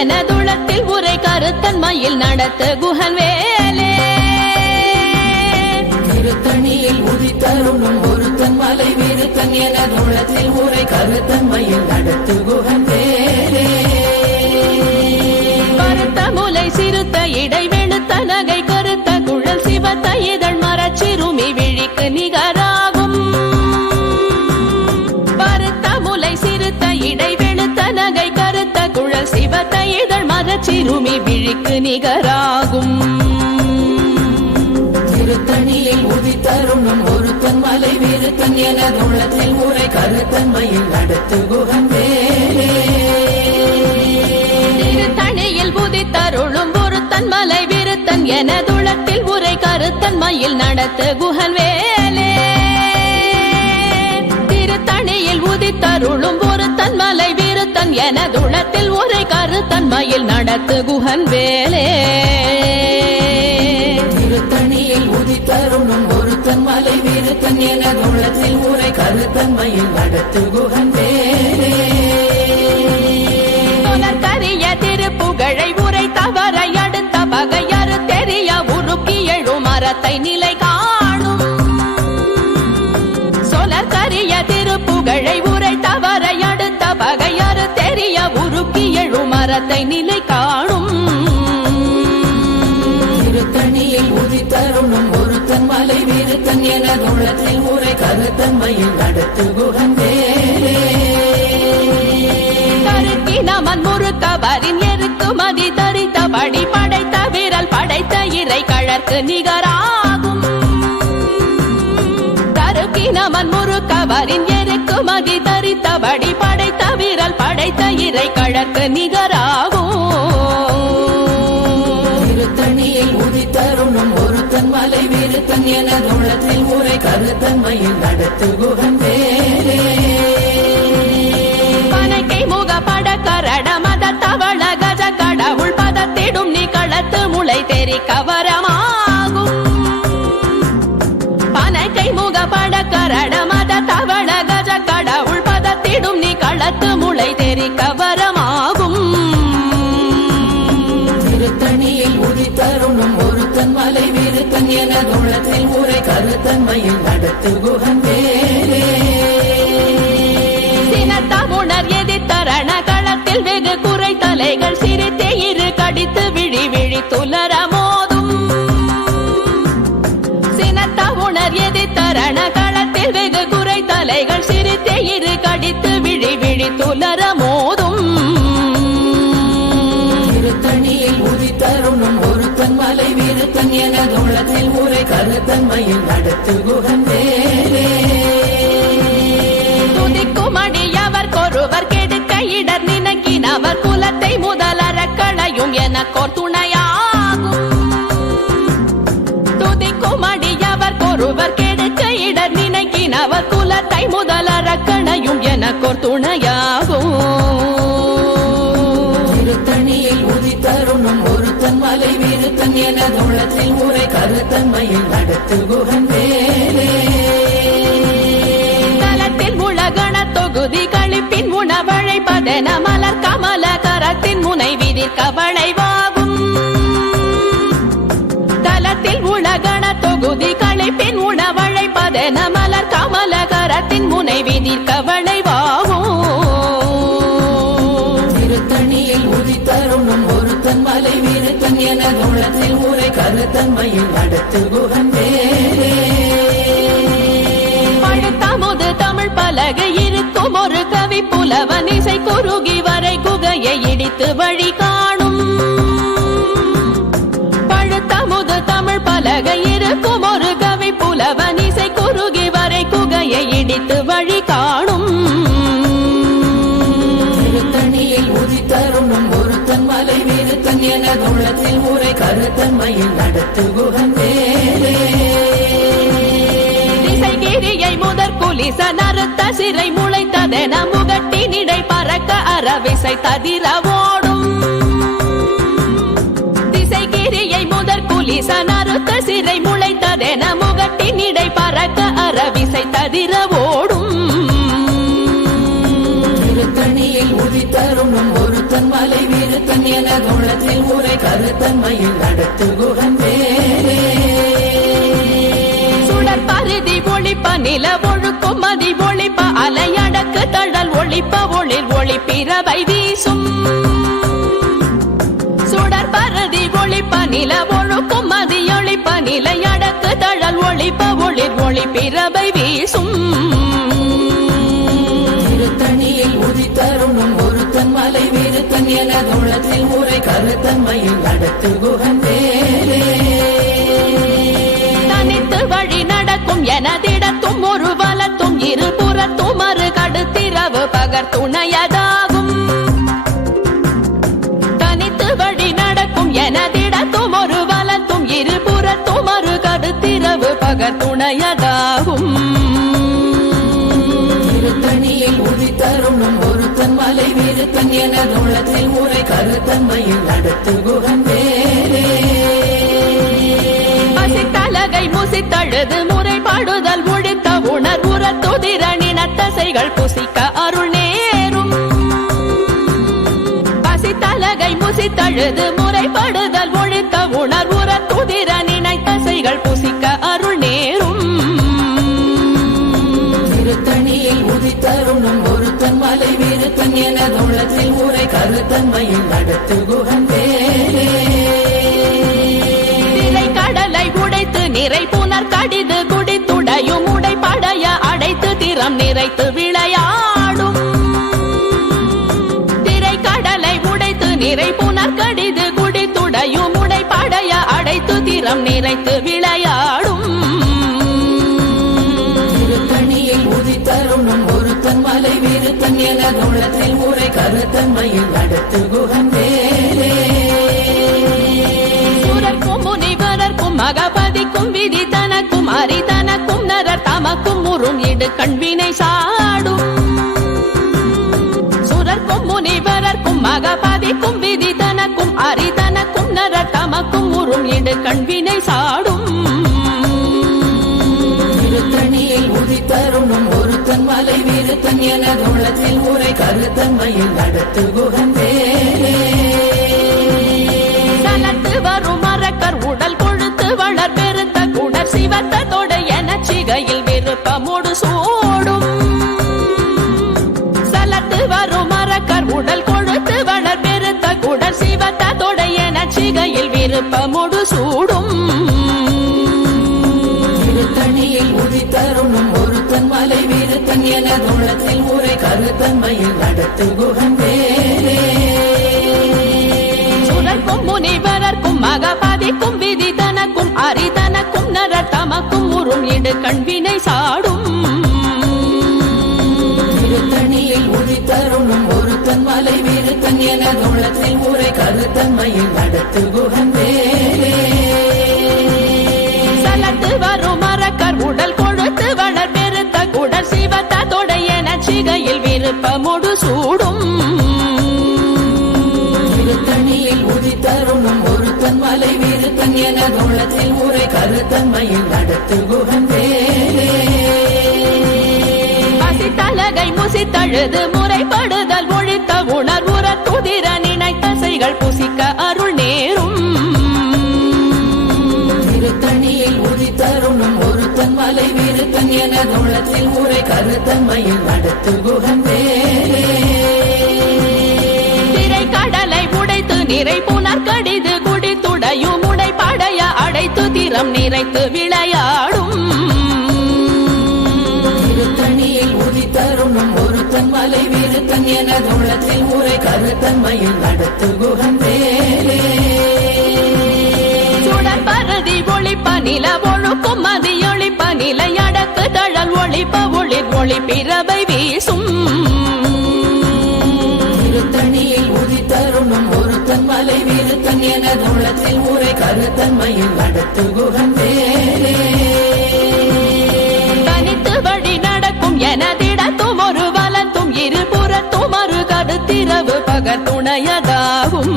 எனதுளத்தில் உரை கருத்தன்மையில் நடத்து குகன் வேலே. திருத்தணியில் உதித்தருளும் ஒருத்தன் மலை விருத்தன் எனதுளத்தில் உரை கருத்தன்மையில் நடத்து குகன் வேலே. கருத்த முலை சிறுத்த இடை வெளுத்த நகை கருத்த குழல் சிவத்த இதழ் மரச்சிறுமி விழிக்கு நிகராகும். கருத்த முலை சிறுத்த இடை வெளுத்த நகை கருத்த குழல் சிவத்த இதழ் மரச்சிறுமி விழிக்கு நிகராகும். திருத்தணியில் உதித்தருளும் ஒருத்தன் மலை விருத்தன் எனதுளத்தில் உரை கருத்தன்மையில் நடத்து குகன் வேலே. திருத்தணியில் உதித்தருளும் ஒருத்தன் மலை விருத்தன் எனதுளத்தில் உரை கருத்தன்மையில் நடத்து குகன் வேலே. திருத்தணியில் உதித்தருளும் ஒருத்தன் மலை விருத்தன் எனதுளத்தில் உரை கருத்தன்மையில் நடத்து குகன் வேலே. திருத்தணியில் உதித்தருளும் ஒருத்தன் மலை விருத்தன் எனதுளத்தில் உரை கருத்தன்மையில் நடத்து குகன் வேலே. கரிய திருப்புகழை உரை தவறை அடுத்த பகையறு தெரிய உருக்கி எழும் மரத்தை நிலை காணும். சொலற்கரிய திருப்புகழை உரை தவறை அடுத்த பகையறு தெரிய உருக்கி எழும் மரத்தை நிலை காணும். திருத்தணியில் உதித்தருளும் ஒருத்தன் மலை விருத்தன் எனதுளத்தில் உரை கருத்தன்மையில் நடத்து குகன் வேலே. நமன் முறுக்கவரின் எருக்குமதி தரித்தபடி படைத்த விரல் படைத்த இறை கழற்கு நிகராகும். தருக்கி நமன் முறுக்கவரின் எருக்குமதி தரித்தபடி படைத்த விரல் படைத்த இறை கழற்கு நிகராகும். திருத்தணியில் உதித்தருளும் ஒருத்தன் மலை விருத்தன் எனதுளத்தில் உரை கருத்தன்மையில் நடத்து குகன் வேலே. கரட மத தவள கஜ கடவுள் பதத்திடும் நீ களத்து முளை தெரி கவரமாகும். பனைக்கை முகப்பட கரட மத தவள கஜ கடவுள் பதத்திடும் நீ களத்து முளை தெரி கவரமாகும். திருத்தணியில் உதித்தருளும் ஒருத்தன் மலை விருத்தன் எனதுளத்தில் உரை கருத்தன்மையில் நடத்து குகன் வேலே. சினத்தமுணர் எதிர்த்தரண களத்தில் வெகு குறை தலைகள் சிரித்தே இரு கடித்து விழி விழி துலர மோதும். சினத்தமுணர் எதிர்த்தரண களத்தில் வெகு குறை தலைகள் சிரித்தே இரு கடித்து விழி விழி துலர மோதும். திருத்தணியில் உதித்தருளும் ஒருத்தன் மலை விருத்தன் எனதுளத்தில் உரை கருத்தன்மையில் நடத்து குகன் வேலே. துதிக்குமடியவர் கொருவர் கெடுக்க இடர் நினைக்கினவர் குலத்தை முதலற களையும் எனக்கோர் துணையாகும். துதிக்குமடியவர் கொருவர் கெடுக்க இடர் நினைக்கினவர் குலத்தை முதலற களையும் எனக்கோர் துணையாகும். திருத்தணியில் உதித்தருளும் ஒருத்தன் மலை விருத்தன் எனதுளத்தில் உரை கருத்தன்மையில் நடத்து குகன் வேலே. உலகண தொகுதி கழிப்பின் உணவழைப்பதென மலர் கமல கரத்தின் முனை விதிர் கவளைவாகும். தலத்தில் உலகண தொகுதி கழிப்பின் உணவழைப்பதென மலர் கமல கரத்தின் முனை விதிர் கவளைவாகும். திருத்தணியில் உதித்தருளும் ஒருத்தன் மலை விருத்தன் எனதுளத்தில் உரை கருத்தன்மையில் நடத்து குகன் வேலே. பழுத்தமுது தமிழ் பலகை இருக்கும் ஒரு கவி புலவன் இசை குறுகி வரை குகையை இடித்து வழி காணும். பழுத்தமுது தமிழ் பலகை இருக்கும் ஒரு கவி புலவன் இசை குறுகி வரை குகையை இடித்து வழி காணும். திருத்தணியில் உதித்தருளும் ஒருத்தன் மலை விருத்தன் எனதுளத்தில் உரை கருத்தன்மையில் நடத்து குகன் வேலே. கிரியை முதற் குலிச நறுத்த சிறை முளைத்ததென முகட்டினிடை பறக்க அரவிசை ததிர ஓடும். திசைகிரியை முதற் குலிச நறுத்த சிறை முளைத்ததென முகட்டினிடை பறக்க அரவிசை ததிர ஓடும். திருத்தணியில் உதித்தருளும் ஒருத்தன் ஒருத்தன் மலை விருத்தன் எனது உள்ளத்தில் ஊரை கருத்தன்மையில் நடத்து குகன் வேலே சுடர் பருதி ஒளிப்ப நில ஒழுக்கும் மதி ஒளிப்ப அலையடக்கு தழல் ஒளிப்ப ஒளிர் ஒளி பிறவை வீசும் சுடர் பருதி ஒளிப்ப நில ஒழுக்கும் மதி ஒளிப்ப நிலையடக்கு தழல் ஒளிப்ப ஒளிர் ஒளி பிறவை வீசும் திருத்தணியில் உதித்தருணும் ஒருத்தன் மலை விருத்தன் எனது உள்ளத்தில் ஊரை கருத்தன்மையில் நடத்து குகன் வேலே தனித்து வழி நடக்கும் எனதிடத்தும் ஒரு வலத்தும் இருபுறத்தும் மறு கடுத்திரவு பகர் துணையதாகும் தனித்து வழி நடக்கும் எனதிடத்தும் ஒரு வலத்தும் இருபுறத்தும் மறு கடுத்திரவு பகர் துணையதாகும் திருத்தணியில் உதித்தருணும் ஒருத்தன் மலை விருத்தன் எனது உள்ளத்தில் ஊரை கருத்தன்மையில் நடத்து குகன் வேலே பசித்தலகை முசித்தழுது முறைப்பாடுதல் ஒழித்த உணர்வுற துதிரணின தசைகள் புசிக்க அருள் நேரும் பசித்தலகை முசித்தழுது முறைப்படுதல் ஒழித்த உணர்வுற துதிரணின தசைகள் புசிக்க அருள் நேரும் திருத்தணியில் உதித்தருணும் ஒருத்தன் மலை விருத்தன் எனது உள்ளத்தில் ஊரை கருத்தன்மையில் நடத்து குகன் வேலே கடலை உடைத்து நிறை புனர் கடிது குடித்துடையும் உடைப்படைய அடைத்து திறம் நிறைத்து விளையாடும் திரை கடலை உடைத்து நிறை புனர் கடிது குடித்துடையும் உடைப்படைய அடைத்து திறம் நிறைத்து விளையாடும் திருத்தணியில் உதித்தருணும் ஒருத்தன் மலை விருத்தன் எனது உள்ளத்தில் ஊரை கருத்தன்மையில் நடத்து குகன் வேலே மகபதிக்கும் விதி தனக்கும் அரிதனக்கும் நரர் தமக்கும் முறும் இடு கண்வினை சாடும் சுரர்க்கும் முனிவரர்க்கும் மகபதிக்கும் விதி தனக்கும் அரிதனக்கும் நரர் தமக்கும் முறும் இடு கண்வினை சாடும் திருத்தணியில் உதித்தருணும் ஒருத்தன் மலை விருத்தன் எனது உள்ளத்தில் ஊரை கருத்தன்மையில் நடத்து குகன் வேலே வரும் மரக்கர் உடல் கொழுத்து வளர் பெருத்த குடர் சிவத்தோடு என சிகையில் விருப்பமோடு சூடும் சலத்து வரும் மரக்கர் உடல் கொழுத்து வளர் பெருத்த குடர் சிவத்தோடு என சிகையில் விருப்பமோடு சூடும் திருத்தணியில் உதித்தருணும் ஒருத்தன் மலை விருத்தன் எனது உள்ளத்தில் ஊரை கருத்தன்மையில் நடத்து குகன் வேலே முனிவரர்க்கும் மகபதிக்கும் விதி தனக்கும் அரிதனக்கும் நரர் தமக்கும் முறும் இடு கண்வினை சாடும் திருத்தணியில் உதித்தருணும் ஒருத்தன் மலை விருத்தன் எனது உள்ளத்தில் ஊரை கருத்தன்மையில் நடத்து குகன் வேலே சலத்து வரும் மரக்கர் உடல் கொழுத்து வளர் பெருத்த குடர் சிவத்தோடு என சிகையில் விருப்பமோடு சூடும் திருத்தணியில் உதித்தருணும் ஒருத்தன் மலை விருத்தன் எனது உள்ளத்தில் ஊரை கருத்தன்மையில் நடத்து குகன் வேலே பசித்தலகை முசித்தழுது முறைப்படுதல் ஒழித்த உணர்வுற துதிர நினைத்தசைகள் புசிக்க அருள் நேரும் திருத்தணியில் உதித்தருணும் ஒருத்தன் மலை விருத்தன் எனது உள்ளத்தில் ஊரை கருத்தன்மையில் நடத்து குகன் வேலே கடலை உடைத்து நிறை புனர் கடிது குடித்துடையும் உடைப்படைய அடைத்து திறம் நிறைத்து விளையாடும் திருத்தணியில் உதித்தருணும் ஒருத்தன் மலை விருத்தன் எனது உள்ளத்தில் ஊரை கருத்தன்மையில் நடத்து குகன் வேலே சுடர் பருதி ஒளிப்ப நில ஒழுக்கும் மதி ஒளிப்ப நிலையடக்கு தழல் ஒளிப்ப ஒளிர் ஒளி பிறவை வீசும் திருத்தணியில் உதித்தருணும் ஒருத்தன் மலை விருத்தன் எனது உள்ளத்தில் ஊரை கருத்தன்மையில் நடத்து குகன் வேலே தனித்து வழி நடக்கும் எனதிடத்தும் ஒரு வலத்தும் இருபுறத்தும் மறு கடுத்திரவு பகர் துணையதாகும்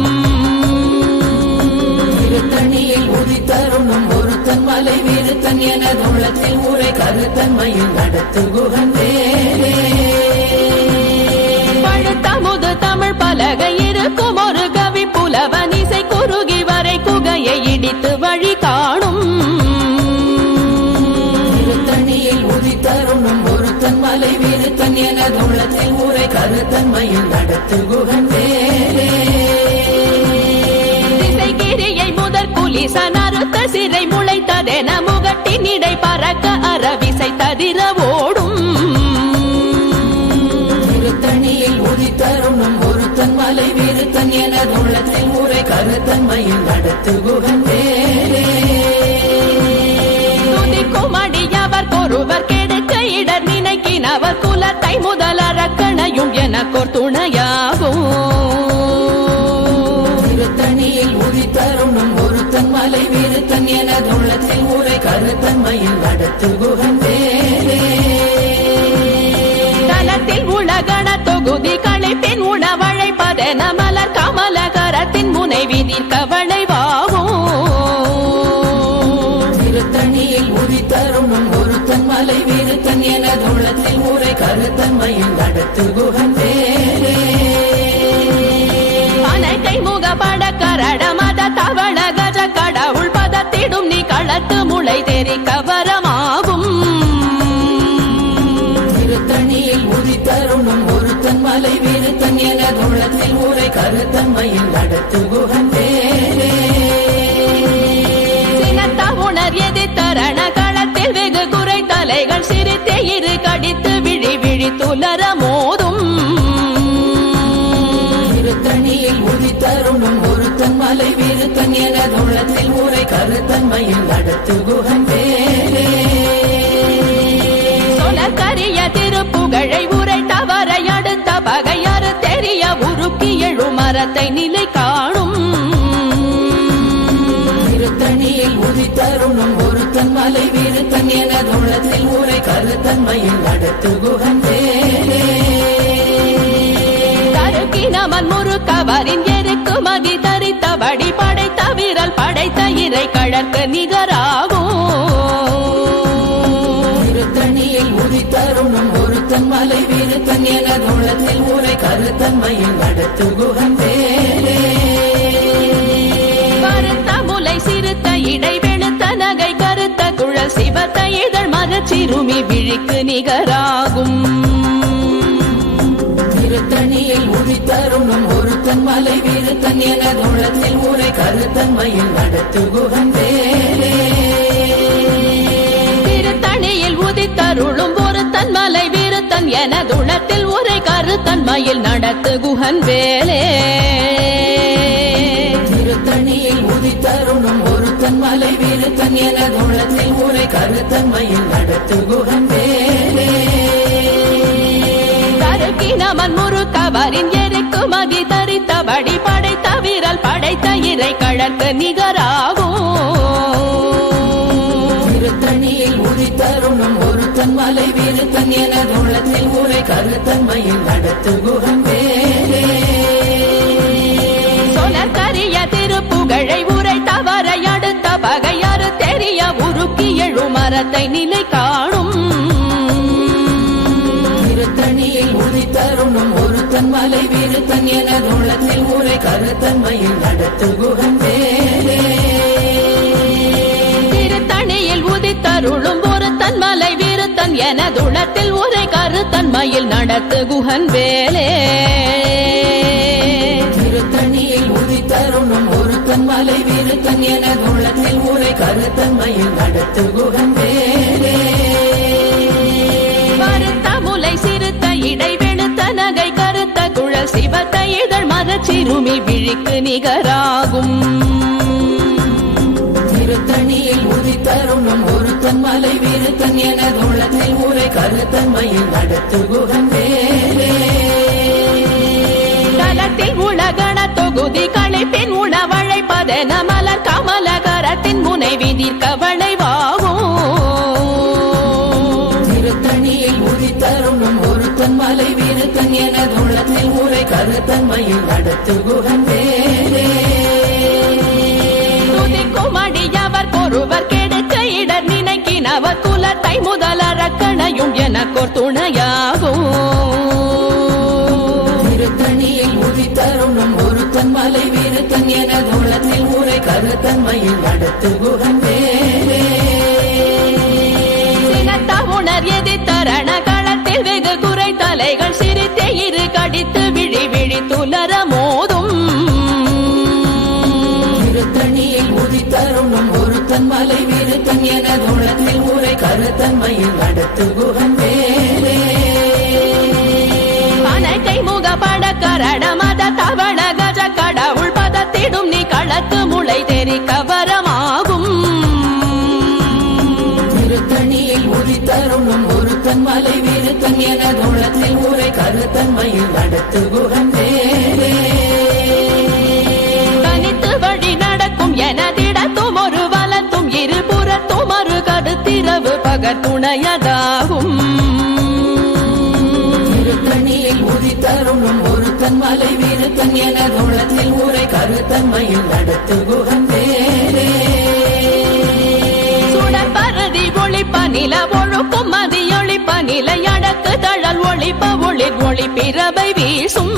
திருத்தணியில் உதித்தருணும் ஒருத்தன் மலை விருத்தன் எனது உள்ளத்தில் ஊரை கருத்தன்மையில் நடத்து குகன் வேலே பழுத்தமுது தமிழ் பலகை இரு கருத்தன்மையில் நடத்து குகன் வேலே திசைகிரியை முதற் குலிசன் அறுத்த சிறை முளைத்ததென முகட்டின் இடை பறக்க அரவிசை ததிர ஓடும் திருத்தணியில் உதித்தருணும் ஒருத்தன் மலை விருத்தன் எனது உள்ளத்தில் உரை கருத்தன்மையில் நடத்து குகன் வேலே துதிக்குமடியவர் ஒருவர் கெடுக்க இடர் நினைக்கினவர் குலத்தை முதல் அரக்கணையும் எனக்கோர் துணையாகும் திருத்தணியில் உதித்தருணும் ஒருத்தன் மலை விருத்தன் எனது உள்ளத்தில் உரை கருத்தன்மையில் நடத்து குகன் வேலே தலத்தில் உலகண தொகுதி களைப்பின் உணவழைப்பதென மலர் கமலகரத்தின் முனை விதிர் கவளைவாகும் திருத்தணியில் உதித்தருணும் ஒருத்தன் மலை விருத்தன் எனது உள்ளத்தில் உரை கருத்தன்மையில் நடத்து குகன் வேலே அனைத்தை முகப்பட கரட மத தவள கஜ கடவுள் பதத்திடும் நீ களத்து முளை தெரி கவரமாகும் திருத்தணியில் உதித்தருணும் ஒருத்தன் மலை விருத்தன் எனது உள்ளத்தில் உரை கருத்தன்மையில் நடத்து குகன் வேலே சினத்த உணர் எதிர்த்தரண களத்தில் வெகு குறை தலைகள் சிரித்தே இரு கடித்து விழி விழி துலர மோதும் திருத்தணியில் உதித்தருணும் ஒருத்தன் மலை விருத்தன் எனது உள்ளத்தில் உரை கருத்தன்மையில் நடத்து குகன் வேலே சொலக்கரிய திருப்புகழை உரைத்தவரை அடுத்த பகையறு தெரிய உருக்கி எழு மரத்தை நிலை காணும் திருத்தணியில் உதித்தருணும் ஒருத்தன் மலை விருத்தன் எனது உள்ளத்தில் உரை கருத்தன்மையில் நடத்து குகன் வேலே தருக்கினமன் முறுக்கவரின் எருக்கு மதி தரித்தபடி படைத்த விரல் படைத்த இறை கழற்கு நிகராகும் திருத்தணியில் உதித்தருணும் ஒருத்தன் மலை விருத்தன் எனது உள்ளத்தில் உரை கருத்தன்மையில் நடத்து குகன் வேலே கருத்த முலை சிறுத்த இடை வெளுத்த நகை கருத்த குழல் சிவத்த இதழ் மரச்சிறுமி விழிக்கு நிகராகும் திருத்தணியில் உதித்தருணும் ஒருத்தன் மலை விருத்தன் எனது உள்ளத்தில் உரை கருத்தன்மையில் நடத்து குகன் வேலே திருத்தணியில் உதித்தருளும் ஒருத்தன் மலை விருத்தன் எனதுளத்தில் உரை கருத்தன்மையில் நடத்து குகன் வேலே திருத்தணியில் உதித்தருணும் ஒருத்தன் மலை விருத்தன் எனது உள்ளத்தில் உரை கருத்தன்மையில் நடத்து குகன் வேலே தருக்கினமன் முறுக்கவரின் எருக்கு மதி தரித்தபடி படைத்த விரல் படைத்த இறை கழற்கு நிகராகும் திருத்தணியில் உதித்தருணும் ஒருத்தன் மலை விருத்தன் எனது உள்ளத்தில் உரை கருத்தன்மையில் நடத்து குகன் வேலே சொலக்கரிய திருப்புகழை உரைத்தவரை அடுத்த பகையறு தெரிய உருக்கி எழு மரத்தை நிலை காணும் திருத்தணியில் உதித்தருணும் ஒருத்தன் மலை விருத்தன் எனது உள்ளத்தில் உரை கருத்தன்மையில் நடத்து குகன் வேலே திருத்தணியில் உதித்தருளும் ஒருத்தன் மலை விருத்தன் எனதுளத்தில் உரை கருத்தன்மையில் நடத்து குகன் வேலே திருத்தணியில் உதித்தருணும் ஒருத்தன் மலை விருத்தன் எனது உள்ளத்தில் உரை கருத்தன்மையில் நடத்து குகன் வேலே கருத்த முலை சிறுத்த இடை வெளுத்த நகை கருத்த குழல் சிவத்த இதழ் மரச்சிறுமி விழிக்கு நிகராகும் திருத்தணியில் உதித்தருணும் ஒருத்தன் மலை விருத்தன் எனது உள்ளத்தில் உரை கருத்தன்மையில் நடத்து குகன் வேலே தலத்தில் உலகண தொகுதி களைப்பின் உணவழைப்பதென மலர் கமலகரத்தின் முனை விதிர் கவளைவாகும் திருத்தணியில் உதித்தருணும் ஒருத்தன் மலை விருத்தன் எனது உள்ளத்தில் உரை கருத்தன்மையில் நடத்து குகன் வேலே துதிக்குமடியவர் ஒருவர் கெடுக்க இடர் நினைக்கினவர் குலத்தை முதல் அரக்கணையும் எனக்கோர் துணையாகும் திருத்தணியில் உதித்தருணும் ஒருத்தன் மலை விருத்தன் எனது உள்ளத்தில் உரை கருத்தன்மையில் நடத்து குகன் வேலே சினத்த உணர் எதிர்த்தரண களத்தில் வெகு குறை தலைகள் சிரித்தே இரு கடி விருத்தன் எனதுளத்தில் உரை கருத்தன்மையில் நடத்து குகன் வேலே கை முக பட கரட மத தவள கஜ கடவுள் பதத்திடும் நீ களத்து முளை தெரிக்க வரமாகும் திருத்தணியில் உதித்தருணும் ஒருத்தன் மலை விருத்தன் எனதுளத்தில் உரை கருத்தன்மையில் நடத்து குகன் வேலே தனித்து வழி நடக்கும் எனதிடத்தும் ஒரு வலத்தும் இருபுறத்தும் ஒரு கருத்திரவு பகர் துணையதாகும் திருத்தணியில் உதித்தருணும் ஒருத்தன் மலை விருத்தன் எனதுளத்தில் உரை கருத்தன்மையில் நடத்து குகன் வேலே சுடற்பரதி ஒளிப்ப நில ஒழுக்கும் மதியொளிப்ப நிலை அடக்கு தழல் ஒளிப்ப ஒளிர் ஒளி பிறவை வீசும்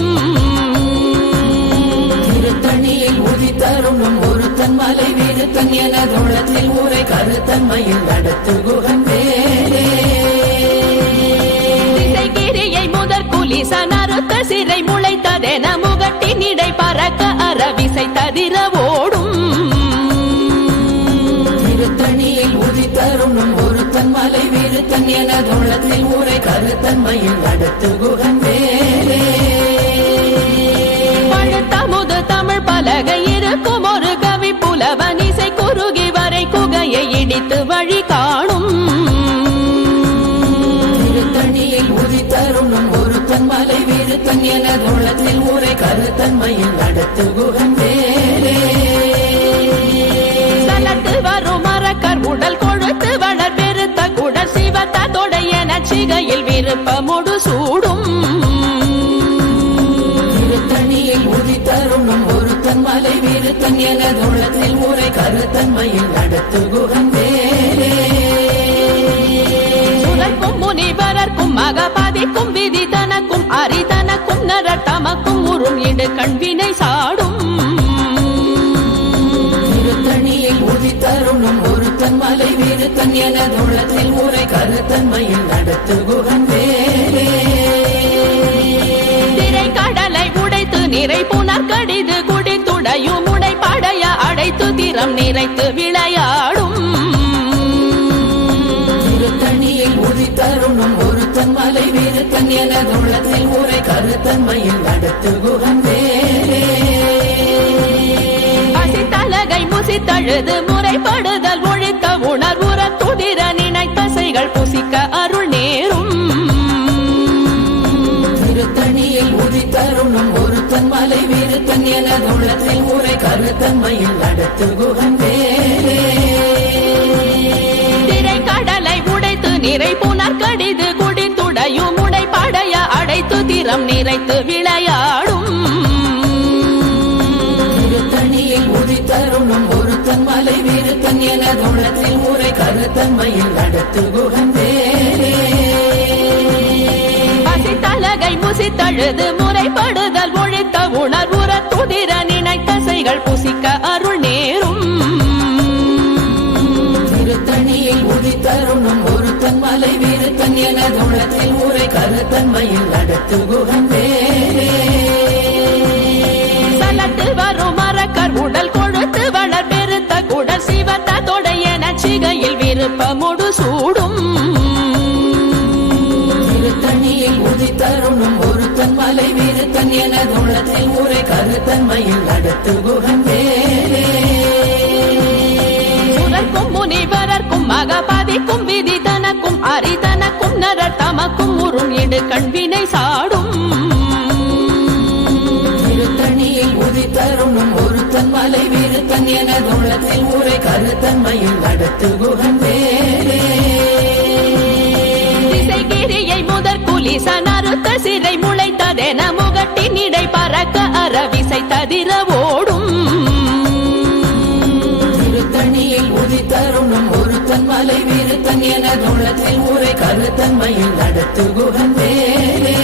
திருத்தணியில் உதித்தருணும் ஒருத்தன் மலை விருத்தன் எனதுளத்தில் உரை கருத்தன்மையில் நடத்து குகன் வேலே குலிசனறுத்த சிறை முளைத்ததென முகட்டின் இடை பறக்க அரவிசை ததிர ஓடும் திருத்தணியில் உதித்தருணும் ஒருத்தன் மலை விருத்தன் எனதுளத்தில் உரை கருத்தன்மையில் நடத்து குகன் வேலே பழுத்தமுது தமிழ் பலகை இருக்கும் ஒரு கவி புலவன் இசை குறுகி வரை குகையை இடித்து வழி காணும் திருத்தணியில் உதித்தருணும் ஒருத்தன் மலை விருத்தன் எனதுளத்தில் உரை கருத்தன்மையில் நடத்து குகன் வேலே சலத்து வரும் மரக்கர் உடல் கொழுத்து வளர் பெருத்த குடல் சிவத்த தொடைய நச்சிகையில் விருப்பமுடு சூடும் திருத்தணியில் உதித்தருணும் ஒருத்தன் மலை விருத்தன் எனதுளத்தில் உரை கருத்தன்மையில் நடத்து குகன் வேலே முனிவரர்க்கும் மகபதிக்கும் விதி தனக்கும் அரிதனக்கும் நரர் தமக்கும் உறும் இடு கண்வினை சாடும் திருத்தணியில் உதித்தருணும் ஒருத்தன் மலை விருத்தன் எனதுளத்தில் உரை கருத்தன்மையில் நடத்து குகன் வேலே திரை கடலை உடைத்து நிறை புனர் கடிது குடித்துடையும் உடை படைய அடைத்து திறம் நிறைத்து விளையாடும் திருத்தணியில் உதித்தருணும் ஒருத்தன் மலை விருத்தன் எனதுளத்தில் உரை கருத்தன்மையில் நடத்து குகன் வேலே அசித்தலகை முசித்தழுது முறைப்படுதல் ஒழித்த உணர்வுற துதிர நினைத்தசைகள் புசிக்க அருள் நேரும் திருத்தணியில் உதித்தருணும் ஒருத்தன் மலை விருத்தன் எனதுளத்தில் உரை கருத்தன்மையில் நடத்து குகன் வேலே கடலை உடைத்து நிறை புனர் கடிது குடித்துடையும் உடை படைய அடைத்து திறம் நிறைத்து விளையாடும் திருத்தணியில் உதித்தருணும் ஒருத்தன் மலை விருத்தன் எனதுளத்தில் உரை கருத்தன்மையில் நடத்து குகன் வேலே பசித்தலகை முசித்தழுது முறைப்படுதல் ஒழித்த உணர்வுற துதிர நினைத்தசைகள் புசிக்க அருள் நேரும் திருத்தணியில் உதித்தருணும் ஒருத்தன் மலை விருத்தன் எனதுளத்தில் உரை கருத்தன்மையில் நடத்து குகன் வேலே சலத்து வரும் மரக்கர் உடல் கொழுத்து வளர் பெருத்த குடல் சிவத்த தொடைய நச்சிகையில் விருப்பமுடு சூடும் திருத்தணியில் உதித்தருணும் ஒருத்தன் மலை விருத்தன் எனதுளத்தில் உரை கருத்தன்மையில் நடத்து குகன் வேலே முனிவரர்க்கும் மகபதிக்கும் விதி தனக்கும் அரிதனக்கும் நரர் தமக்கும் உறும் இடு கண்வினை சாடும் திருத்தணியில் உதித்தருணும் ஒருத்தன் மலை விருத்தன் எனதுளத்தில் உரை கருத்தன்மையில் நடத்து குகன் வேலே திசைகிரியை முதற் குலிசனறுத்த சிறை முளைத்ததென முகட்டின் இடை பறக்க அரவிசை ததிர ஓடும் திருத்தணியில் உதித்தருணும் ஒருத்தன் மலை விருத்தன் எனதுளத்தில் உரை கருத்தன்மையில் நடத்து குகன் வேலே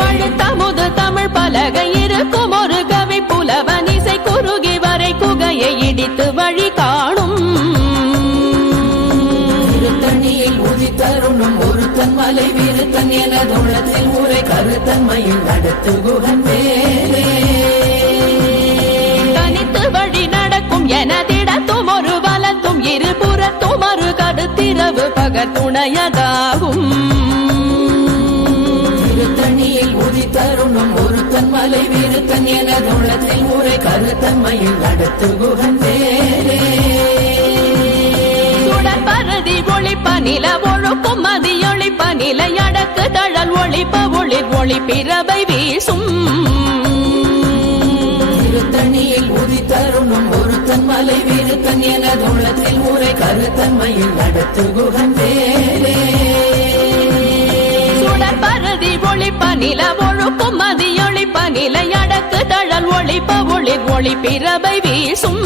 பழுத்தமுது தமிழ் பலகை இருக்கும் ஒரு கவி புலவன் இசை குறுகி வரை குகையை இடித்து வழி காணும் திருத்தணியில் உதித்தருணும் ஒருத்தன் மலை விருத்தன் எனதுளத்தில் உரை கருத்தன்மையில் நடத்து குகன் வேலே தனித்து வழி நடக்கும் எனதிடத்தும் ஒரு வல துமறு கடுத்திரவு பகத்துணையதாகும். திருத்தணியில் உதித்தருணும் ஒருத்தன் மலை விருத்தன் எனதுள்ளத்தில் உரை கருத்தன்மையில் அடுத்து குகந்தேரே. சுடர் பரதி ஒளிப்ப நில ஒழுக்கும் மதியொளிப்ப நிலை அடக்கு தழல் ஒளிப்ப ஒளிர் ஒளி பிறவை வீசும். திருத்தணியில் உதித்தருணும் ஒருத்தன் மலை விருத்தன் எனதுள்ளத்தில் உரை கருத்தன்மையில் அடுத்து குகந்தேரே. சுடர் பரதி ஒளிப்ப நில ஒழுக்கும் மதியொளிப்ப நிலை அடக்கு தழல் ஒளிப்ப ஒளிர் ஒளி பிறவை வீசும்.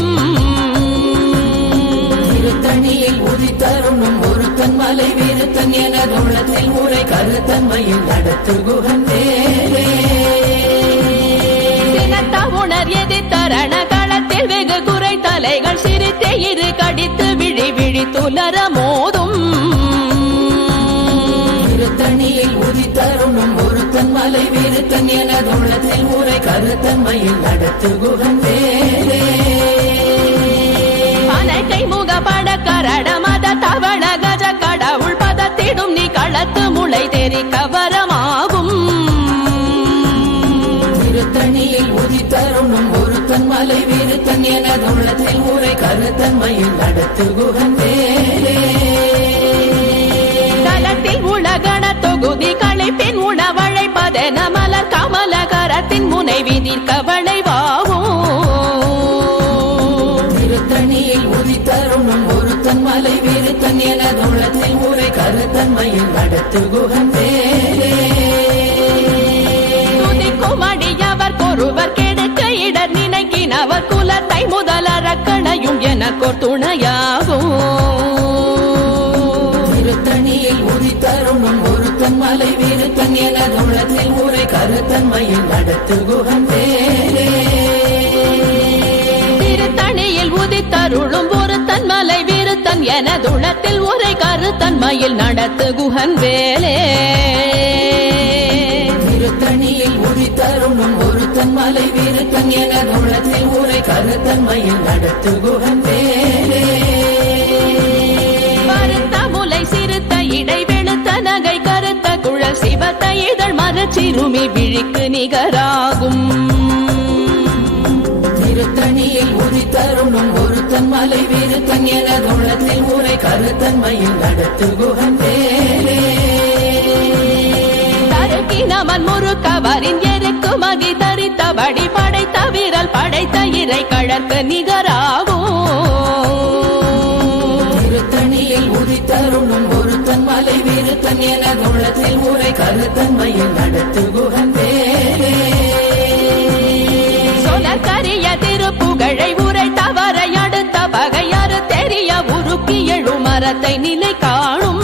திருத்தணியில் உதித்தருணும் ஒருத்தன் மலை விருத்தன் எனதுள்ளத்தில் உரை கருத்தன்மையில் அடுத்து குகந்தேரே. உணர் எதி தரண களத்தில் வெகு குறை தலைகள் சிரித்தே இரு கடித்து விழி விழி துலர மோதும். திருத்தணியில் உதித்தருணும் ஒருத்தன் மலை விருத்தன் எனதுள்ளத்தில் உரை கருத்தன்மையில் அடுத்து குகந்தேரே. அனைக்கை முகப்பட கரட மத தவள கஜ கடவுள் பதத்திடும் நீ களத்து முளை தெரி கவரமாகும். திருத்தணியில் உதித்தருணும் ஒருத்தன் மலை விருத்தன் எனதுள்ளத்தில் உரை கருத்தன்மையில் அடுத்து குகந்தேரே. தலத்தில் உலகண தொகுதி களைப்பின் உணவழைப்பதென மலர் கமல கரத்தின் முனை விதிர் கவளைவாகும். திருத்தணியில் உதித்தருணும் ஒருத்தன் மலை விருத்தன் எனதுள்ளத்தில் உரை கருத்தன்மையில் அடுத்து குகந்தேரே. துதிக்குமடியவர் கொருவர் கெடுக்க இடர் நினைக்கினவர் குலத்தை முதலறக்கணையும் எனக்கோர் துணையாகும். திருத்தணியில் உதித்தருணும் ஒருத்தன் மலை விருத்தன் எனதுள்ளத்தில் உரை கருத்தன்மையில் அடுத்து குகந்தேரே. திருத்தணியில் உதித்தருளும் ஒருத்தன் மலை விருத்தன் எனதுள்ளத்தில் உரை கருத்தன்மையில் நடத்து குகன் வேலே. திருத்தணியில் உதித்தருணும் ஒருத்தன் மலை விருத்தன் எனதுள்ளத்தில் உரை கருத்தன்மையில் அடுத்து குகந்தேரே. மறுத்த முலை சிறுத்த இடை வெளுத்த நகை கருத்த குழல் சிவத்த இதழ் மரச்சிறுமி விழிக்கு நிகராகும். திருத்தணியில் உதித்தருணும் ஒருத்தன் மலை விருத்தன் எனதுள்ளத்தில் உரை கருத்தன்மையில் அடுத்து குகந்தேரே. தருக்கினவன் முறுக்கவரின் எருக்கு மகி தரித்தபடி படைத்த வீரல் படைத்த இறை கழற்கு நிகராகும். திருத்தணியில் உதித்தருணும் ஒருத்தன் மலை விருத்தன் எனதுள்ளத்தில் உரை கருத்தன்மையில் அடுத்து குகந்தேரே. சொலற்கரிய திருப்புகழை உரை தவறை அடுத்த பகையறு தெரிய உருக்கி எழு மரத்தை நிலை காணும்.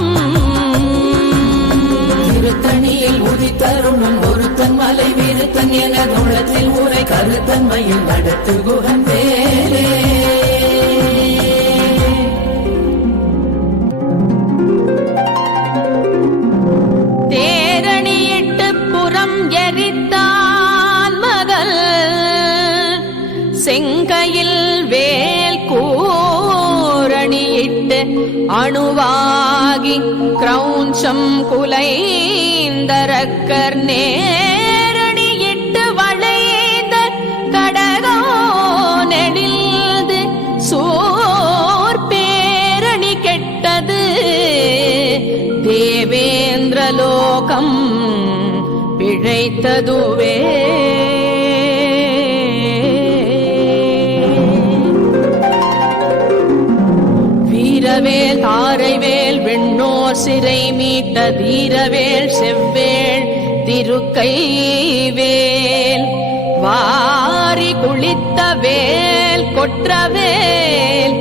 திருத்தணியில் உதித்தருணும் ஒருத்தன் மலை விருத்தன் எனதுள்ளத்தில் உரை கருத்தன்மையில் அடுத்து குகந்தேரே. தேரணியிட்டு புறம் எரித்தான் மகள் செங்கையில் வேல் கூரணியிட்டு அணுவாகி கிரௌஞ்சம் குலைந்தரக்கர் நேரணியிட்டு வளைந்த கடகோ நெடில்து சோர் பேரணி கெட்டது தேவேந்திரலோகம் பிழைத்ததுவே. வீரவேல் தாரைவேல் விண்ணோர் சிறை மீட்ட தீரவேல் செவ்வேள் திருக்கைவேல் வாரி குளித்த வேல் கொற்றவேல்